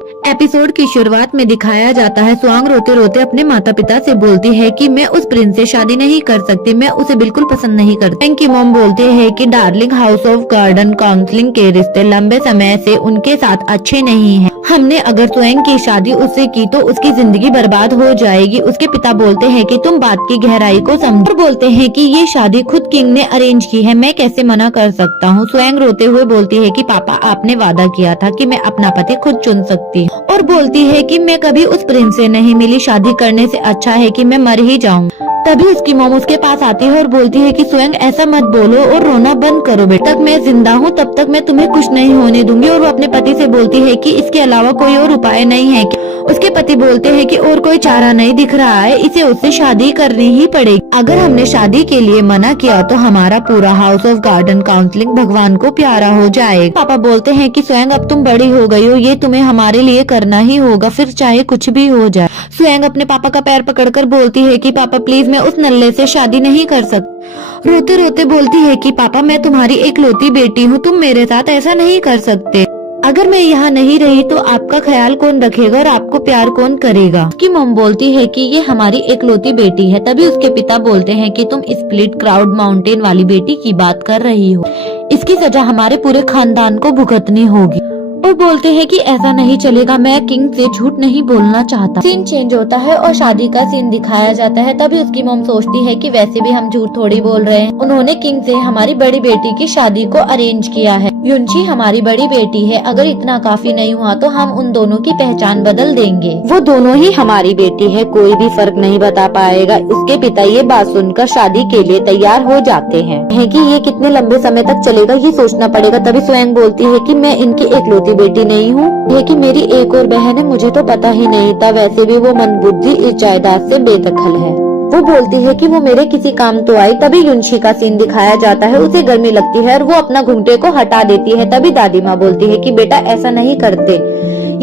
Episode की शुरुआत में दिखाया जाता है स्वांग रोते रोते अपने माता पिता से बोलती है कि मैं उस प्रिंस से शादी नहीं कर सकती, मैं उसे बिल्कुल पसंद नहीं करती। स्वयं की मॉम बोलती है कि darling, house of garden counselling के रिश्ते लंबे समय से उनके साथ अच्छे नहीं हैं। हमने अगर स्वयं की शादी उससे की तो उसकी जिंदगी बर्बाद हो जाएगी। उसके पिता बोलते हैं कि तुम बात की गहराई को समझो और बोलते हैं कि ये शादी खुद किंग ने अरेंज की है, मैं कैसे मना कर सकता हूँ। स्वयं रोते हुए बोलती है कि पापा, आपने वादा किया था कि मैं अपना पति खुद चुन सकती हूँ, और बोलती है कि मैं कभी उस प्रिंस से नहीं मिली, शादी करने से अच्छा है कि मैं मर ही जाऊं। तभी उसकी मॉम उसके पास आती है और बोलती है कि स्वयं ऐसा मत बोलो और रोना बंद करो बेटा, तक मैं जिंदा हूँ तब तक मैं तुम्हें कुछ नहीं होने दूंगी। और वो अपने पति से बोलती है कि इसके अलावा कोई और उपाय नहीं है। उसके पति बोलते हैं कि और कोई चारा नहीं दिख रहा है, इसे उससे शादी करनी ही पड़ेगी। अगर हमने शादी के लिए मना किया तो हमारा पूरा हाउस ऑफ गार्डन काउंसलिंग भगवान को प्यारा हो जाएगा। पापा बोलते हैं कि स्वयं अब तुम बड़ी हो गई हो, ये तुम्हें हमारे लिए करना ही होगा, फिर चाहे कुछ भी हो जाए। स्वयं अपने पापा का पैर पकड़कर बोलती है कि पापा प्लीज, मैं उस नल्ले से शादी नहीं कर सकती। रोते रोते बोलती है कि पापा, मैं तुम्हारी एकलौती बेटी हूँ, तुम मेरे साथ ऐसा नहीं कर सकते। अगर मैं यहाँ नहीं रही तो आपका ख्याल कौन रखेगा और आपको प्यार कौन करेगा। उसकी मॉम बोलती है कि ये हमारी एकलौती बेटी है। तभी उसके पिता बोलते हैं कि तुम स्प्लिट क्राउड माउंटेन वाली बेटी की बात कर रही हो, इसकी सजा हमारे पूरे खानदान को भुगतनी होगी। और बोलते हैं कि ऐसा नहीं चलेगा, मैं किंग से झूठ नहीं बोलना चाहता। सीन चेंज होता है और शादी का सीन दिखाया जाता है। तभी उसकी मॉम सोचती है कि वैसे भी हम झूठ थोड़ी बोल रहे हैं, उन्होंने किंग से हमारी बड़ी बेटी की शादी को अरेंज किया है। युनशी हमारी बड़ी बेटी है, अगर इतना काफी नहीं हुआ तो हम उन दोनों की पहचान बदल देंगे। वो दोनों ही हमारी बेटी है, कोई भी फर्क नहीं बता पाएगा। उसके पिता ये बात सुनकर शादी के लिए तैयार हो जाते हैं कि ये कितने लंबे समय तक चलेगा ये सोचना पड़ेगा। तभी स्वयं बोलती है कि मैं इनकी एकलौती बेटी नहीं हूँ, ये कि मेरी एक और बहन है, मुझे तो पता ही नहीं था। वैसे भी वो मंदबुद्धि इस जायदाद से बेदखल है। वो बोलती है कि वो मेरे किसी काम तो आई। तभी युनशी का सीन दिखाया जाता है, उसे गर्मी लगती है और वो अपना घुंघटे को हटा देती है। तभी दादी माँ बोलती है कि बेटा ऐसा नहीं करते,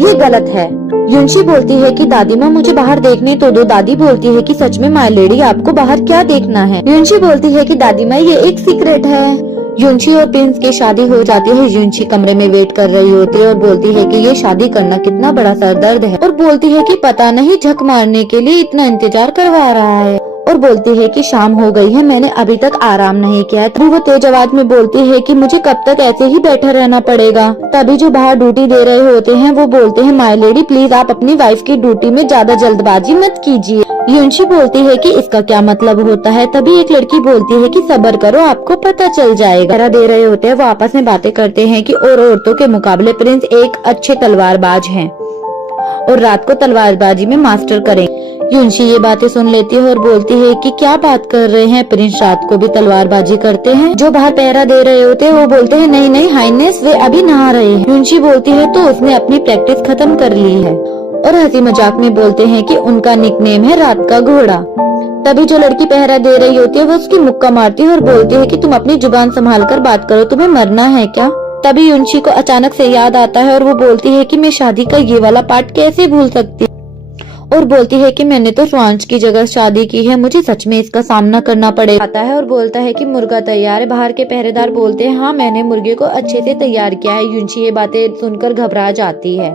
ये गलत है। युनशी बोलती है कि दादी माँ मुझे बाहर देखने तो दो। दादी बोलती है कि सच में माय लेडी, आपको बाहर क्या देखना है। युनशी बोलती है कि दादी माँ ये एक सीक्रेट है। युनशी और प्रिंस की शादी हो जाती है। युनशी कमरे में वेट कर रही होती है और बोलती है कि ये शादी करना कितना बड़ा सरदर्द है, और बोलती है कि पता नहीं झक मारने के लिए इतना इंतजार करवा रहा है। और बोलती है कि शाम हो गई है, मैंने अभी तक आराम नहीं किया है। तभी वो तेज आवाज में बोलती है कि मुझे कब तक ऐसे ही बैठा रहना पड़ेगा। तभी जो बाहर ड्यूटी दे रहे होते हैं वो बोलते हैं, माय लेडी प्लीज आप अपनी वाइफ की ड्यूटी में ज्यादा जल्दबाजी मत कीजिए। युनशी बोलती है कि इसका क्या मतलब होता है। तभी एक लड़की बोलती है कि सब्र करो, आपको पता चल जाएगा। पहरा दे रहे होते हैं, वो आपस में बातें करते हैं कि और औरतों के मुकाबले प्रिंस एक अच्छे तलवारबाज हैं और रात को तलवारबाजी में मास्टर करें। युनशी ये बातें सुन लेती है और बोलती है कि क्या बात कर रहे हैं, प्रिंस रात को भी तलवारबाजी करते हैं। जो बाहर पहरा दे रहे होते हैं वो बोलते हैं नहीं नहीं हाइनेस, वे अभी नहा रहे हैं। युनशी बोलती है तो उसने अपनी प्रैक्टिस खत्म कर ली है, और हंसी मजाक में बोलते हैं कि उनका निकनेम है रात का घोड़ा। तभी जो लड़की पहरा दे रही होती है वो उसकी मुक्का मारती है और बोलती है कि तुम अपनी जुबान संभाल कर बात करो, तुम्हें मरना है क्या। तभी युनशी को अचानक से याद आता है और वो बोलती है कि मैं शादी का ये वाला पार्ट कैसे भूल सकती, और बोलती है कि मैंने तो स्वांच की जगह शादी की है, मुझे सच में इसका सामना करना पड़ेगा। आता है और बोलता है कि मुर्गा तैयार है। बाहर के पहरेदार बोलते हैं हाँ मैंने मुर्गे को अच्छे से तैयार किया है। युनशी ये बातें सुनकर घबरा जाती है।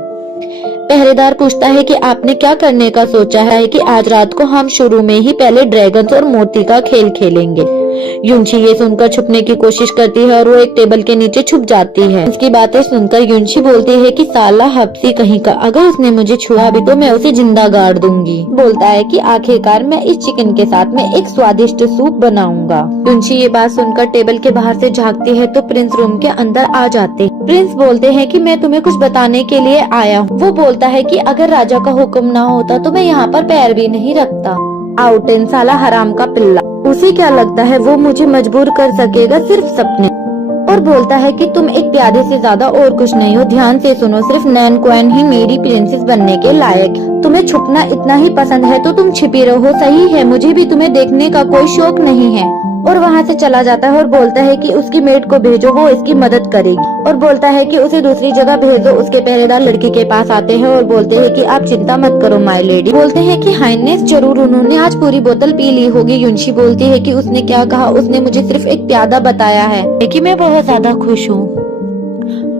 पहरेदार पूछता है कि आपने क्या करने का सोचा है कि आज रात को हम शुरू में ही पहले ड्रैगन्स और मोती का खेल खेलेंगे। युनशी ये सुनकर छुपने की कोशिश करती है और वो एक टेबल के नीचे छुप जाती है। इसकी बातें सुनकर युनशी बोलती है कि साला हब्सी कहीं का, अगर उसने मुझे छुआ भी तो मैं उसे जिंदा गाड़ दूंगी। बोलता है कि आखिरकार मैं इस चिकन के साथ में एक स्वादिष्ट सूप बनाऊंगा। युनशी ये बात सुनकर टेबल के बाहर से झांकती है तो प्रिंस रूम के अंदर आ जाते। प्रिंस बोलते हैं कि मैं तुम्हें कुछ बताने के लिए आया हूँ। वो बोलता है कि अगर राजा का हुक्म ना होता तो मैं यहाँ पर पैर भी नहीं रखता। आउटेन साला हराम का पिल्ला, उसे क्या लगता है वो मुझे मजबूर कर सकेगा सिर्फ सपने। और बोलता है कि तुम एक प्यादे से ज्यादा और कुछ नहीं हो, ध्यान से सुनो, सिर्फ नैन क्वीन ही मेरी प्रिंसेस बनने के लायक। तुम्हें छुपना इतना ही पसंद है तो तुम छिपी रहो, सही है, मुझे भी तुम्हें देखने का कोई शौक नहीं है। और वहाँ से चला जाता है और बोलता है कि उसकी मेड को भेजो, वो इसकी मदद करेगी। और बोलता है कि उसे दूसरी जगह भेजो। उसके पहरेदार लड़की के पास आते हैं और बोलते हैं कि आप चिंता मत करो माय लेडी। बोलते हैं कि हाइनेस जरूर उन्होंने आज पूरी बोतल पी ली होगी। युनशी बोलती है कि उसने क्या कहा, उसने मुझे सिर्फ एक प्यादा बताया है कि मैं बहुत ज्यादा खुश हूँ।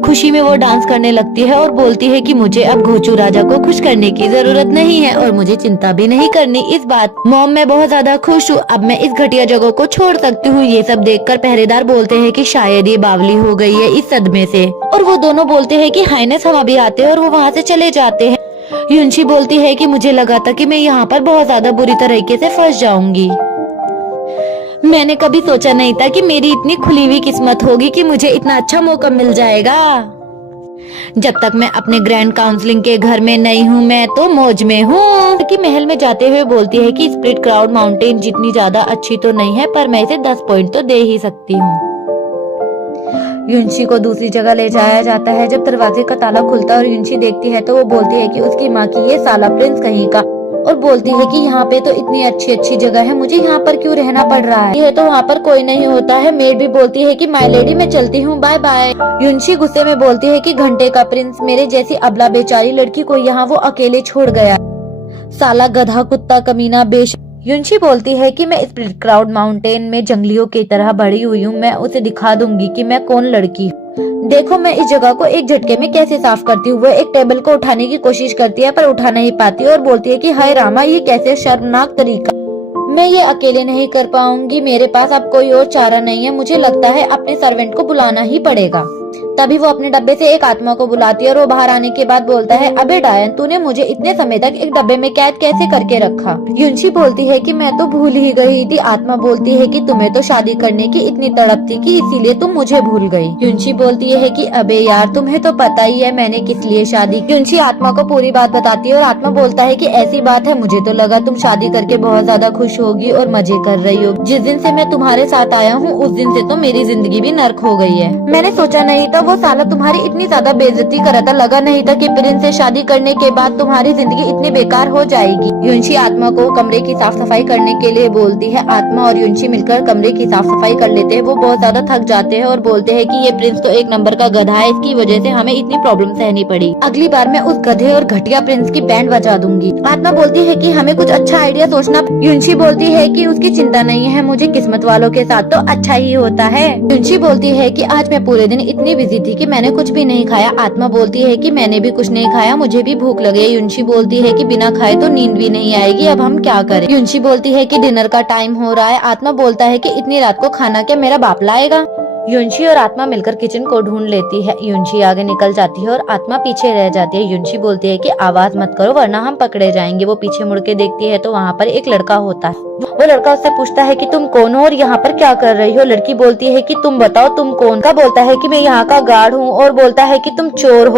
खुशी में वो डांस करने लगती है और बोलती है कि मुझे अब घोचू राजा को खुश करने की जरूरत नहीं है और मुझे चिंता भी नहीं करनी। इस बात मॉम मैं बहुत ज्यादा खुश हूँ, अब मैं इस घटिया जगह को छोड़ सकती हूँ। ये सब देखकर पहरेदार बोलते हैं कि शायद ये बावली हो गई है इस सदमे से, और वो दोनों बोलते हैं कि हाइनेस हम अभी आते हैं, और वो वहाँ से चले जाते हैं। युनशी बोलती है कि मुझे लगा था कि मैं यहाँ पर बहुत ज्यादा बुरी तरीके से फंस जाऊंगी। मैंने कभी सोचा नहीं था कि मेरी इतनी खुली हुई किस्मत होगी कि मुझे इतना अच्छा मौका मिल जाएगा। जब तक मैं अपने ग्रैंड काउंसलिंग के घर में नहीं हूँ मैं तो मौज में हूँ। कि महल में जाते हुए बोलती है कि स्प्लिट क्लाउड माउंटेन जितनी ज्यादा अच्छी तो नहीं है, पर मैं इसे 10 पॉइंट तो दे ही सकती हूँ। युनशी को दूसरी जगह ले जाया जाता है। जब दरवाजे का ताला खुलता है और युनशी देखती है तो वो बोलती है कि उसकी माँ की ये साला प्रिंस कहीं का, और बोलती है कि यहाँ पे तो इतनी अच्छी अच्छी जगह है, मुझे यहाँ पर क्यों रहना पड़ रहा है, ये तो वहाँ पर कोई नहीं होता है। मेड भी बोलती है कि माय लेडी मैं चलती हूँ, बाय बाय। युनशी गुस्से में बोलती है कि घंटे का प्रिंस, मेरे जैसी अबला बेचारी लड़की को यहाँ वो अकेले छोड़ गया, साला गधा कुत्ता कमीना बेश। युनशी बोलती है कि मैं स्प्लिट क्लाउड माउंटेन में जंगलियों की तरह बड़ी हुई हूँ, मैं उसे दिखा दूंगी कि मैं कौन लड़की हूँ। देखो मैं इस जगह को एक झटके में कैसे साफ करती हूँ। वो एक टेबल को उठाने की कोशिश करती है पर उठा नहीं पाती और बोलती है कि हाय रामा, ये कैसे शर्मनाक तरीका, मैं ये अकेले नहीं कर पाऊंगी, मेरे पास अब कोई और चारा नहीं है, मुझे लगता है अपने सर्वेंट को बुलाना ही पड़ेगा। तभी वो अपने डब्बे से एक आत्मा को बुलाती है और वो बाहर आने के बाद बोलता है, अबे डायन, तूने मुझे इतने समय तक एक डब्बे में कैद कैसे करके रखा। युनशी बोलती है कि मैं तो भूल ही गई थी। आत्मा बोलती है कि तुम्हें तो शादी करने की इतनी तड़प थी कि इसीलिए तुम मुझे भूल गई। युनशी बोलती है कि अबे यार, तुम्हें तो पता ही है मैंने किस लिए शादी की। युनशी आत्मा को पूरी बात बताती है और आत्मा बोलता है कि ऐसी बात है, मुझे तो लगा तुम शादी करके बहुत ज्यादा खुश होगी और मजे कर रही हो। जिस दिन से मैं तुम्हारे साथ आया हूँ उस दिन से तो मेरी जिंदगी भी नर्क हो गई है। मैंने सोचा नहीं था वो साला तुम्हारी इतनी ज्यादा बेइज्जती करा था, लगा नहीं था कि प्रिंस से शादी करने के बाद तुम्हारी जिंदगी इतनी बेकार हो जाएगी। युनशी आत्मा को कमरे की साफ सफाई करने के लिए बोलती है। आत्मा और युनशी मिलकर कमरे की साफ सफाई कर लेते हैं। वो बहुत ज्यादा थक जाते हैं और बोलते हैं कि ये प्रिंस तो एक नंबर का गधा है, इसकी वजह से हमें इतनी प्रॉब्लम सहनी पड़ी। अगली बार मैं उस गधे और घटिया प्रिंस की बैंड बजा दूंगी। आत्मा बोलती है कि हमें कुछ अच्छा आइडिया सोचना। युनशी बोलती है कि उसकी चिंता नहीं है, मुझे किस्मत वालों के साथ तो अच्छा ही होता है। युनशी बोलती है कि आज मैं पूरे दिन इतनी बिजी थी कि मैंने कुछ भी नहीं खाया। आत्मा बोलती है कि मैंने भी कुछ नहीं खाया, मुझे भी भूख लगे। युनशी बोलती है कि बिना खाए तो नींद भी नहीं आएगी, अब हम क्या करें। युनशी बोलती है कि डिनर का टाइम हो रहा है। आत्मा बोलता है कि इतनी रात को खाना क्या मेरा बाप लाएगा। युनशी और आत्मा मिलकर किचन को ढूंढ लेती है। युनशी आगे निकल जाती है और आत्मा पीछे रह जाती है। युनशी बोलती है कि आवाज मत करो वरना हम पकड़े जाएंगे। वो पीछे मुड़ के देखती है तो वहाँ पर एक लड़का होता है। वो लड़का उससे पूछता है कि तुम कौन हो और यहाँ पर क्या कर रही हो। लड़की बोलती है कि तुम बताओ तुम कौन। का बोलता है कि मैं यहाँ का गार्ड हूँ और बोलता है कि तुम चोर हो,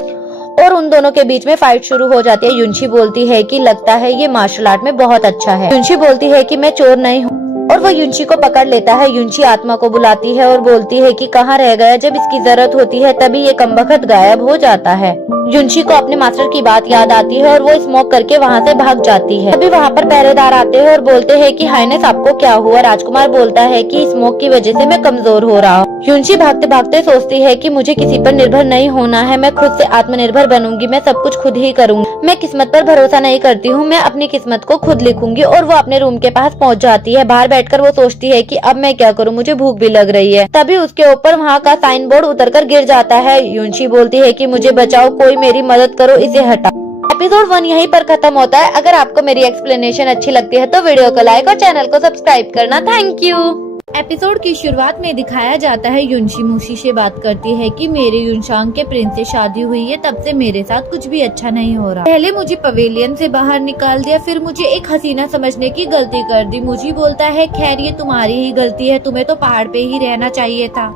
और उन दोनों के बीच में फाइट शुरू हो जाती है। युनशी बोलती है कि लगता है ये मार्शल आर्ट में बहुत अच्छा है। युनशी बोलती है कि मैं चोर नहीं हूँ और वो युनशी को पकड़ लेता है। युनशी आत्मा को बुलाती है और बोलती है कि कहाँ रह गया, जब इसकी जरूरत होती है तभी ये कमबख्त गायब हो जाता है। युनशी को अपने मास्टर की बात याद आती है और वो स्मोक करके वहाँ से भाग जाती है। तभी वहाँ पर पहरेदार आते हैं और बोलते हैं कि हाइनेस आपको क्या हुआ। राजकुमार बोलता है कि स्मोक की वजह से मैं कमजोर हो रहा हूँ। युनशी भागते भागते सोचती है कि मुझे किसी पर निर्भर नहीं होना है, मैं खुद से आत्मनिर्भर बनूंगी, मैं सब कुछ खुद ही करूंगी। मैं किस्मत पर भरोसा नहीं करती हूँ, मैं अपनी किस्मत को खुद लिखूंगी। और वो अपने रूम के पास पहुँच जाती है। बाहर बैठकर वो सोचती है कि अब मैं क्या करूँ, मुझे भूख भी लग रही है। तभी उसके ऊपर वहाँ का साइन बोर्ड उतरकर गिर जाता है। युनशी बोलती है कि मुझे बचाओ, कोई मेरी मदद करो, इसे हटाओ। एपिसोड 1 यहीं पर खत्म होता है। अगर आपको मेरी एक्सप्लेनेशन अच्छी लगती है तो वीडियो को लाइक और चैनल को सब्सक्राइब करना। Thank you. एपिसोड की शुरुआत में दिखाया जाता है युनशी मूशी से बात करती है कि मेरे युनशांग के प्रिंस से शादी हुई है, तब से मेरे साथ कुछ भी अच्छा नहीं हो रहा। पहले मुझे पवेलियन से बाहर निकाल दिया, फिर मुझे एक हसीना समझने की गलती कर दी। मुझे बोलता है खैर ये तुम्हारी ही गलती है, तुम्हें तो पहाड़ पे ही रहना चाहिए था।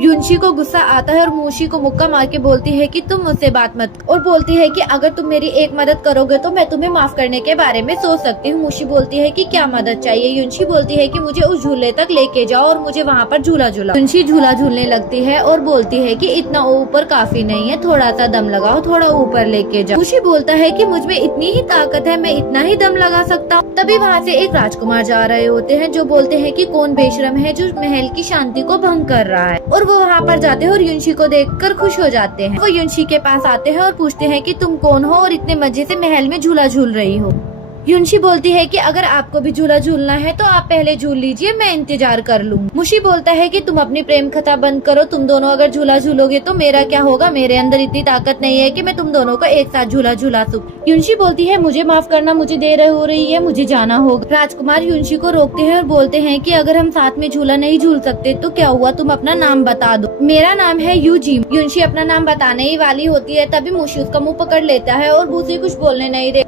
युनशी को गुस्सा आता है और मूशी को मुक्का मार के बोलती है कि तुम मुझसे बात मत, और बोलती है कि अगर तुम मेरी एक मदद करोगे तो मैं तुम्हें माफ करने के बारे में सोच सकती हूँ। मूशी बोलती है कि क्या मदद चाहिए। युनशी बोलती है कि मुझे उस झूले तक लेके जाओ और मुझे वहाँ पर झूला झूला। युनशी झूला झूलने लगती है और बोलती है कि इतना ऊपर काफी नहीं है, थोड़ा सा दम लगाओ, थोड़ा ऊपर लेके जाओ। मूशी बोलता है कि मुझ में इतनी ही ताकत है, मैं इतना ही दम लगा सकता हूँ। तभी वहाँ से एक राजकुमार जा रहे होते हैं जो बोलते हैं कि कौन बेशरम है जो महल की शांति को भंग कर रहा है, और वो वहाँ पर जाते हैं और युनशी को देखकर खुश हो जाते हैं। वो युनशी के पास आते हैं और पूछते हैं कि तुम कौन हो और इतने मजे से महल में झूला झूल रही हो। युनशी बोलती है कि अगर आपको भी झूला झूलना है तो आप पहले झूल लीजिए, मैं इंतजार कर लूँ। मुशी बोलता है कि तुम अपनी प्रेम कथा बंद करो, तुम दोनों अगर झूला झूलोगे तो मेरा क्या होगा, मेरे अंदर इतनी ताकत नहीं है कि मैं तुम दोनों को एक साथ झूला झूला सकूं। युनशी बोलती है मुझे माफ करना, मुझे देर हो रही है, मुझे जाना होगा। राजकुमार युनशी को रोकते हैं और बोलते हैं कि अगर हम साथ में झूला नहीं झूल सकते तो क्या हुआ, तुम अपना नाम बता दो। मेरा नाम है यूजी। युनशी अपना नाम बताने ही वाली होती है, तभी मुशी उसका मुँह पकड़ लेता है और उसे कुछ बोलने नहीं दे।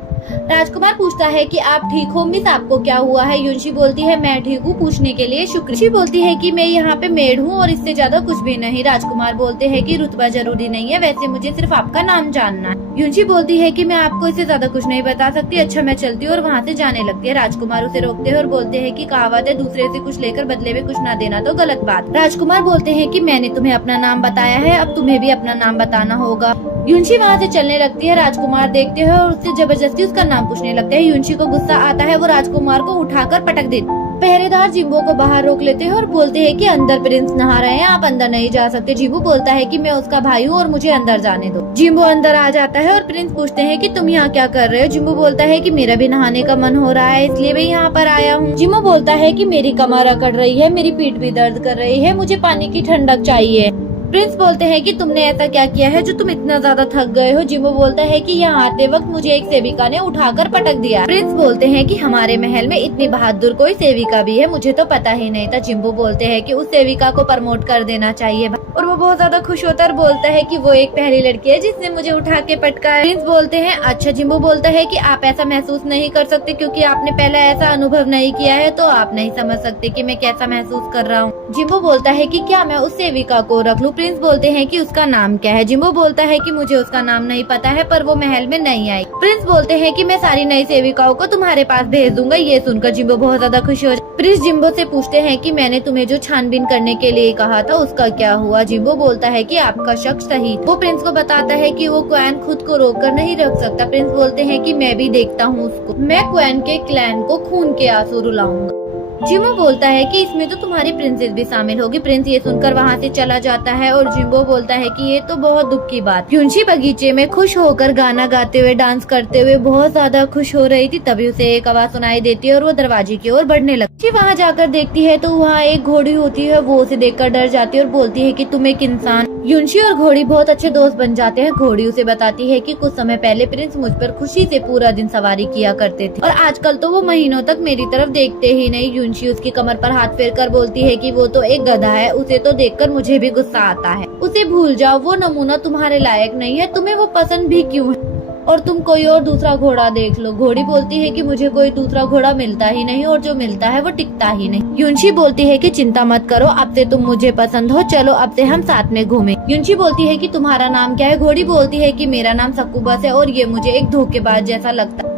राजकुमार पूछता है कि आप ठीक हो मिस, आपको क्या हुआ है। युनशी बोलती है मैं ठीक हूँ, पूछने के लिए शुक्रिया। युनशी बोलती है कि मैं यहाँ पे मेड हूँ और इससे ज्यादा कुछ भी नहीं। राजकुमार बोलते हैं कि रुतबा जरूरी नहीं है, वैसे मुझे सिर्फ आपका नाम जानना है। युनशी बोलती है कि मैं आपको इससे ज्यादा कुछ नहीं बता सकती, अच्छा मैं चलती हूँ और वहाँ से जाने लगती है। राजकुमार उसे रोकते हैं और बोलते हैं कि कहावत है दूसरे से कुछ लेकर बदले में कुछ न देना तो गलत बात। राजकुमार बोलते हैं कि मैंने तुम्हें अपना नाम बताया है, अब तुम्हें भी अपना नाम बताना होगा। युनशी वहाँ से चलने लगती है। राजकुमार देखते हैं और उससे जबरदस्ती उसका नाम पूछने लगते हैं। युनशी को गुस्सा आता है, वो राजकुमार को उठाकर पटक देती। पहरेदार जिम्बो को बाहर रोक लेते हैं और बोलते हैं कि अंदर प्रिंस नहा रहे हैं, आप अंदर नहीं जा सकते। जिम्बो बोलता है कि मैं उसका भाई हूँ और मुझे अंदर जाने दो। जिम्बो अंदर आ जाता है और प्रिंस पूछते हैं कि तुम यहाँ क्या कर रहे हो। जिम्बो बोलता है कि मेरा भी नहाने का मन हो रहा है, इसलिए मैं यहाँ पर आया हूँ। जिम्बो बोलता है कि मेरी कमर अकड़ रही है, मेरी पीठ भी दर्द कर रही है, मुझे पानी की ठंडक चाहिए। प्रिंस बोलते हैं कि तुमने ऐसा क्या किया है जो तुम इतना ज्यादा थक गए हो। जिम्बो बोलता है कि यहाँ आते वक्त मुझे एक सेविका ने उठाकर पटक दिया। प्रिंस बोलते हैं कि हमारे महल में इतनी बहादुर कोई सेविका भी है, मुझे तो पता ही नहीं था। जिम्बो बोलते हैं कि उस सेविका को प्रमोट कर देना चाहिए और वो बहुत ज्यादा खुश होता है, बोलता है कि वो एक पहली लड़की है जिसने मुझे उठा के पटका। प्रिंस बोलते हैं अच्छा। जिम्बो बोलता है कि आप ऐसा महसूस नहीं कर सकते क्योंकि आपने पहले ऐसा अनुभव नहीं किया है, तो आप नहीं समझ सकते कि मैं कैसा महसूस कर रहा हूँ। जिम्बो बोलता है कि क्या मैं उस सेविका को रख लूं। प्रिंस बोलते हैं कि उसका नाम क्या है। जिम्बो बोलता है कि मुझे उसका नाम नहीं पता है, पर वो महल में नहीं आई। प्रिंस बोलते हैं कि मैं सारी नई सेविकाओं को तुम्हारे पास भेज दूंगा। ये सुनकर जिम्बो बहुत ज्यादा खुश हो। प्रिंस जिम्बो से पूछते हैं कि मैंने तुम्हें जो छानबीन करने के लिए कहा था उसका क्या हुआ। जिम्बो बोलता है कि आपका शक सही। वो प्रिंस को बताता है कि वो क्वैन खुद को रोककर नहीं रख सकता। प्रिंस बोलते हैं कि मैं भी देखता हूँ उसको, मैं क्वैन के क्लैन को खून के आंसू रुलाऊंगा। जिम्बो बोलता है कि इसमें तो तुम्हारी प्रिंसेस भी शामिल होगी। प्रिंस ये सुनकर वहाँ से चला जाता है और जिम्बो बोलता है कि ये तो बहुत दुख की बात। युनशी बगीचे में खुश होकर गाना गाते हुए डांस करते हुए बहुत ज्यादा खुश हो रही थी, तभी उसे एक आवाज सुनाई देती है और वो दरवाजे की ओर बढ़ने लगती है। वहाँ जाकर देखती है तो वहाँ एक घोड़ी होती है, वो उसे देखकर डर जाती है और बोलती है कि तुम एक इंसान। युनशी और घोड़ी बहुत अच्छे दोस्त बन जाते हैं। घोड़ी उसे बताती है कि कुछ समय पहले प्रिंस मुझ पर खुशी से पूरा दिन सवारी किया करते थे और आजकल तो वो महीनों तक मेरी तरफ देखते ही नहीं। युनशी उसकी कमर पर हाथ फेर कर बोलती है कि वो तो एक गधा है, उसे तो देखकर मुझे भी गुस्सा आता है। उसे भूल जाओ, वो नमूना तुम्हारे लायक नहीं है, तुम्हें वो पसंद भी क्यों है, और तुम कोई और दूसरा घोड़ा देख लो। घोड़ी बोलती है कि मुझे कोई दूसरा घोड़ा मिलता ही नहीं और जो मिलता है वो टिकता ही नहीं। युनशी बोलती है कि चिंता मत करो, अब से तुम मुझे पसंद हो, चलो अब से हम साथ में घूमें। युनशी बोलती है कि तुम्हारा नाम क्या है। घोड़ी बोलती है कि मेरा नाम सक्कुबस है और ये मुझे एक धोखेबाज जैसा लगता है,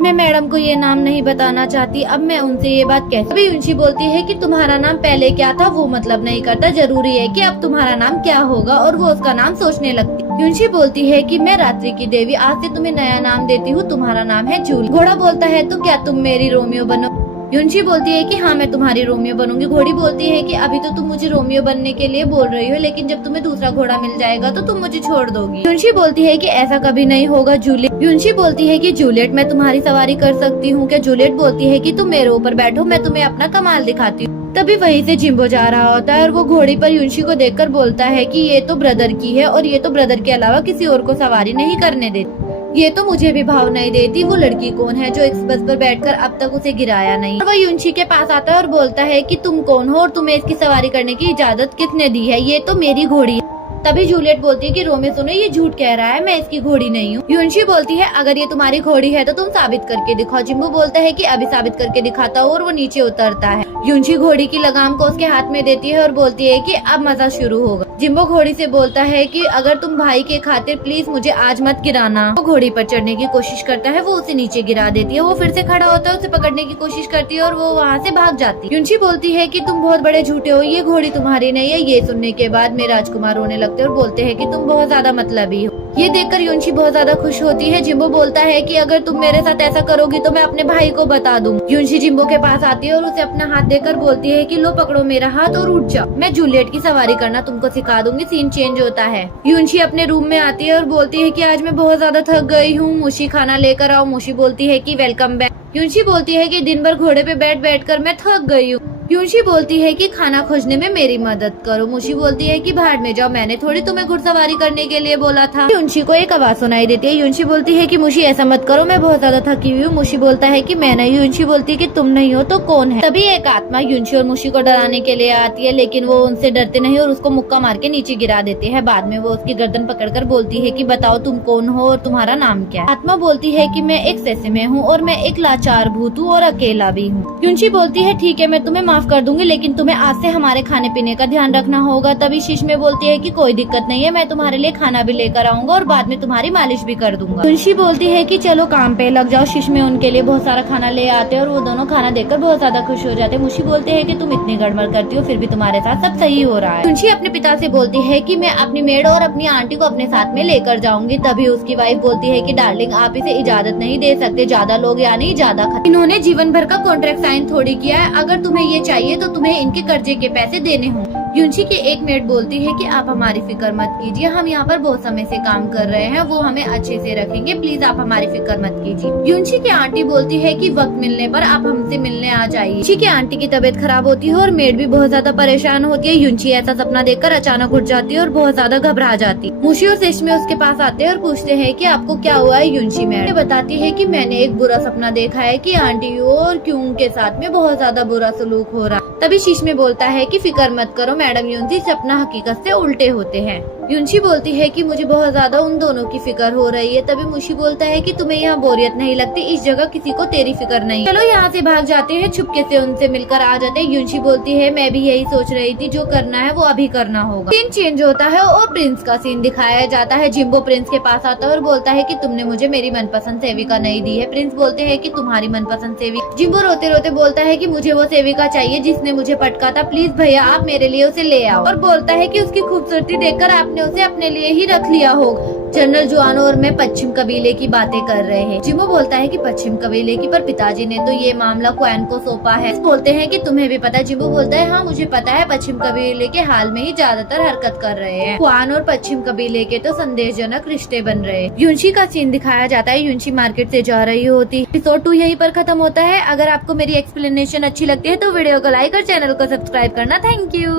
मैं मैडम को ये नाम नहीं बताना चाहती, अब मैं उनसे ये बात कैसे। अभी युनशी बोलती है कि तुम्हारा नाम पहले क्या था वो मतलब नहीं करता, जरूरी है कि अब तुम्हारा नाम क्या होगा, और वो उसका नाम सोचने लगती। युनशी बोलती है कि मैं रात्रि की देवी, आज से तुम्हें नया नाम देती हूँ, तुम्हारा नाम है जूली। घोड़ा बोलता है तो क्या तुम मेरी रोमियो बनो। युनशी बोलती है कि हाँ मैं तुम्हारी रोमियो बनूंगी। घोड़ी बोलती है कि अभी तो तुम मुझे रोमियो बनने के लिए बोल रही हो, लेकिन जब तुम्हें दूसरा घोड़ा मिल जाएगा तो तुम मुझे छोड़ दोगी। युनशी बोलती है कि ऐसा कभी नहीं होगा जूलियट। युनशी बोलती है कि जूलियट मैं तुम्हारी सवारी कर सकती हूँ क्या। जूलियट बोलती है कि तुम मेरे ऊपर बैठो, मैं तुम्हें अपना कमाल दिखाती हूँ। तभी वहीं से जिम्बो जा रहा होता है और वो घोड़ी पर युनशी को देखकर बोलता है कि ये तो ब्रदर की है और ये तो ब्रदर के अलावा किसी और को सवारी नहीं करने देती, ये तो मुझे भी भाव नहीं देती। वो लड़की कौन है जो इस बस पर बैठकर अब तक उसे गिराया नहीं। और वो युनशी के पास आता है और बोलता है कि तुम कौन हो और तुम्हें इसकी सवारी करने की इजाजत किसने दी है, ये तो मेरी घोड़ी है। तभी जूलियट बोलती है कि रोमियो सुनो, ये झूठ कह रहा है, मैं इसकी घोड़ी नहीं हूँ। युनशी बोलती है अगर ये तुम्हारी घोड़ी है तो तुम साबित करके दिखाओ। जिम्बो बोलता है कि अभी साबित करके दिखाता हूँ और वो नीचे उतरता है। युनशी घोड़ी की लगाम को उसके हाथ में देती है और बोलती है कि अब मजा शुरू होगा। जिम्बो घोड़ी से बोलता है कि अगर तुम भाई के खातिर प्लीज मुझे आज मत गिराना। वो घोड़ी पर चढ़ने की कोशिश करता है, वो उसे नीचे गिरा देती है। वो फिर से खड़ा होता है, उसे पकड़ने की कोशिश करती है और वो वहाँ से भाग जाती है। युनशी बोलती है कि तुम बहुत बड़े झूठे हो, ये घोड़ी तुम्हारी नहीं है। ये सुनने के बाद मेरे राजकुमार रोने लगते और बोलते हैं कि तुम बहुत ज्यादा मतलबी हो। ये देखकर युनशी बहुत ज्यादा खुश होती है। जिम्बो बोलता है कि अगर तुम मेरे साथ ऐसा करोगी तो मैं अपने भाई को बता दूँ। युनशी जिम्बो के पास आती है और उसे अपना हाथ देकर बोलती है कि लो पकड़ो मेरा हाथ और उठ जाओ, मैं जूलियट की सवारी करना तुमको सिखा दूंगी। सीन चेंज होता है। युनशी अपने रूम में आती है और बोलती है कि आज मैं बहुत ज्यादा थक गई हूँ, मुशी खाना लेकर आओ। मुशी बोलती है कि वेलकम बैक। युनशी बोलती है कि दिन भर घोड़े पे बैठ कर मैं थक गई हूँ। युनशी बोलती है कि खाना खोजने में मेरी मदद करो। मुशी बोलती है कि भाड़ में जाओ, मैंने थोड़ी तुम्हें घुड़सवारी करने के लिए बोला था। युनशी को एक आवाज सुनाई देती है। युनशी बोलती है कि मुशी ऐसा मत करो, मैं बहुत ज्यादा थकी हुई हूँ। मुशी बोलता है कि मैं नहीं। युनशी बोलती है कि तुम नहीं हो तो कौन है। तभी एक आत्मा युनशी और मुशी को डराने के लिए आती है, लेकिन वो उनसे डरते नहीं और उसको मुक्का मार के नीचे गिरा देते हैं। बाद में वो उसकी गर्दन पकड़कर बोलती है कि बताओ तुम कौन हो और तुम्हारा नाम क्या है। आत्मा बोलती है कि मैं एक सैसे में हूँ और मैं एक लाचार भूत हूँ और अकेला भी हूँ। युनशी बोलती है ठीक है, मैं तुम्हें माफ कर दूंगी, लेकिन तुम्हें आज से हमारे खाने पीने का ध्यान रखना होगा। तभी शिश्मे बोलती है कि कोई दिक्कत नहीं है, मैं तुम्हारे लिए खाना भी लेकर आऊंगा और बाद में तुम्हारी मालिश भी कर दूंगा। युनशी बोलती है कि चलो काम पे लग जाओ। शिश्मे उनके लिए बहुत सारा खाना ले आते हैं और वो दोनों खाना देखकर बहुत ज्यादा खुश हो जाते हैं। मुशी बोलते हैं कि तुम इतनी गड़बड़ करती हो फिर भी तुम्हारे साथ सब सही हो रहा है। युनशी अपने पिता से बोलती है कि मैं अपनी मेड और अपनी आंटी को अपने साथ में लेकर जाऊंगी। तभी उसकी वाइफ बोलती है कि डार्लिंग आप इसे इजाजत नहीं दे सकते, ज्यादा लोग यानी ज्यादा खर्च। इन्होंने जीवन भर का कॉन्ट्रैक्ट साइन थोड़ी किया है, अगर तुम्हें ये चाहिए तो तुम्हें इनके कर्जे के पैसे देने होंगे। युनशी की एक मेड बोलती है कि आप हमारी फिक्र मत कीजिए, हम यहाँ पर बहुत समय से काम कर रहे हैं, वो हमें अच्छे से रखेंगे, प्लीज आप हमारी फिक्र मत कीजिए। युनशी की आंटी बोलती है कि वक्त मिलने पर आप हमसे मिलने आ जाइए। युनशी की आंटी की तबीयत खराब होती है और मेड भी बहुत ज्यादा परेशान होती है। युनशी ऐसा सपना देखकर अचानक उठ जाती है और बहुत ज्यादा घबरा जाती है। मुशी और शिश्मे उसके पास आते हैं और पूछते हैं कि आपको क्या हुआ है। युनशी मेड बताती है कि मैंने एक बुरा सपना देखा है कि आंटी और क्यूंग के साथ में बहुत ज्यादा बुरा सलूक हो रहा है। तभी शिश्मे बोलता है कि फिक्र मत करो मैडम, युनशी सपना हकीकत से उल्टे होते हैं। युनशी बोलती है कि मुझे बहुत ज्यादा उन दोनों की फिक्र हो रही है। तभी मुशी बोलता है कि तुम्हें यहाँ बोरियत नहीं लगती, इस जगह किसी को तेरी फिक्र नहीं। चलो यहाँ से भाग जाते हैं, छुपके से उनसे मिलकर आ जाते हैं। युनशी बोलती है मैं भी यही सोच रही थी, जो करना है वो अभी करना होगा। सीन चेंज होता है और प्रिंस का सीन दिखाया जाता है। जिम्बो प्रिंस के पास आता है और बोलता है कि तुमने मुझे मेरी मनपसंद सेविका नहीं दी है। प्रिंस बोलते हैं कि तुम्हारी मनपसंद सेविका। जिम्बो रोते रोते बोलता है कि मुझे वो सेविका चाहिए जिसने मुझे पटका था, प्लीज भैया आप मेरे लिए उसे ले आओ। और बोलता है कि उसकी खूबसूरती देखकर आपने उसे अपने लिए ही रख लिया होगा। जनरल जुआनो और मैं पश्चिम कबीले की बातें कर रहे हैं। जिम्बो बोलता है कि पश्चिम कबीले की, पर पिताजी ने तो ये मामला क्वैन को सौंपा है। बोलते हैं कि तुम्हें भी पता है। जिम्बो बोलता है हाँ मुझे पता है, पश्चिम कबीले के हाल में ही ज्यादातर हरकत कर रहे हैं। क्वैन और पश्चिम कबीले के तो संदेशजनक रिश्ते बन रहे हैं। युनशी का सीन दिखाया जाता है। युनशी मार्केट से जा रही होती है। एपिसोड 2 यहीं पर खत्म होता है। अगर आपको मेरी एक्सप्लेनेशन अच्छी लगती है तो वीडियो को लाइक और चैनल को सब्सक्राइब करना। Thank you.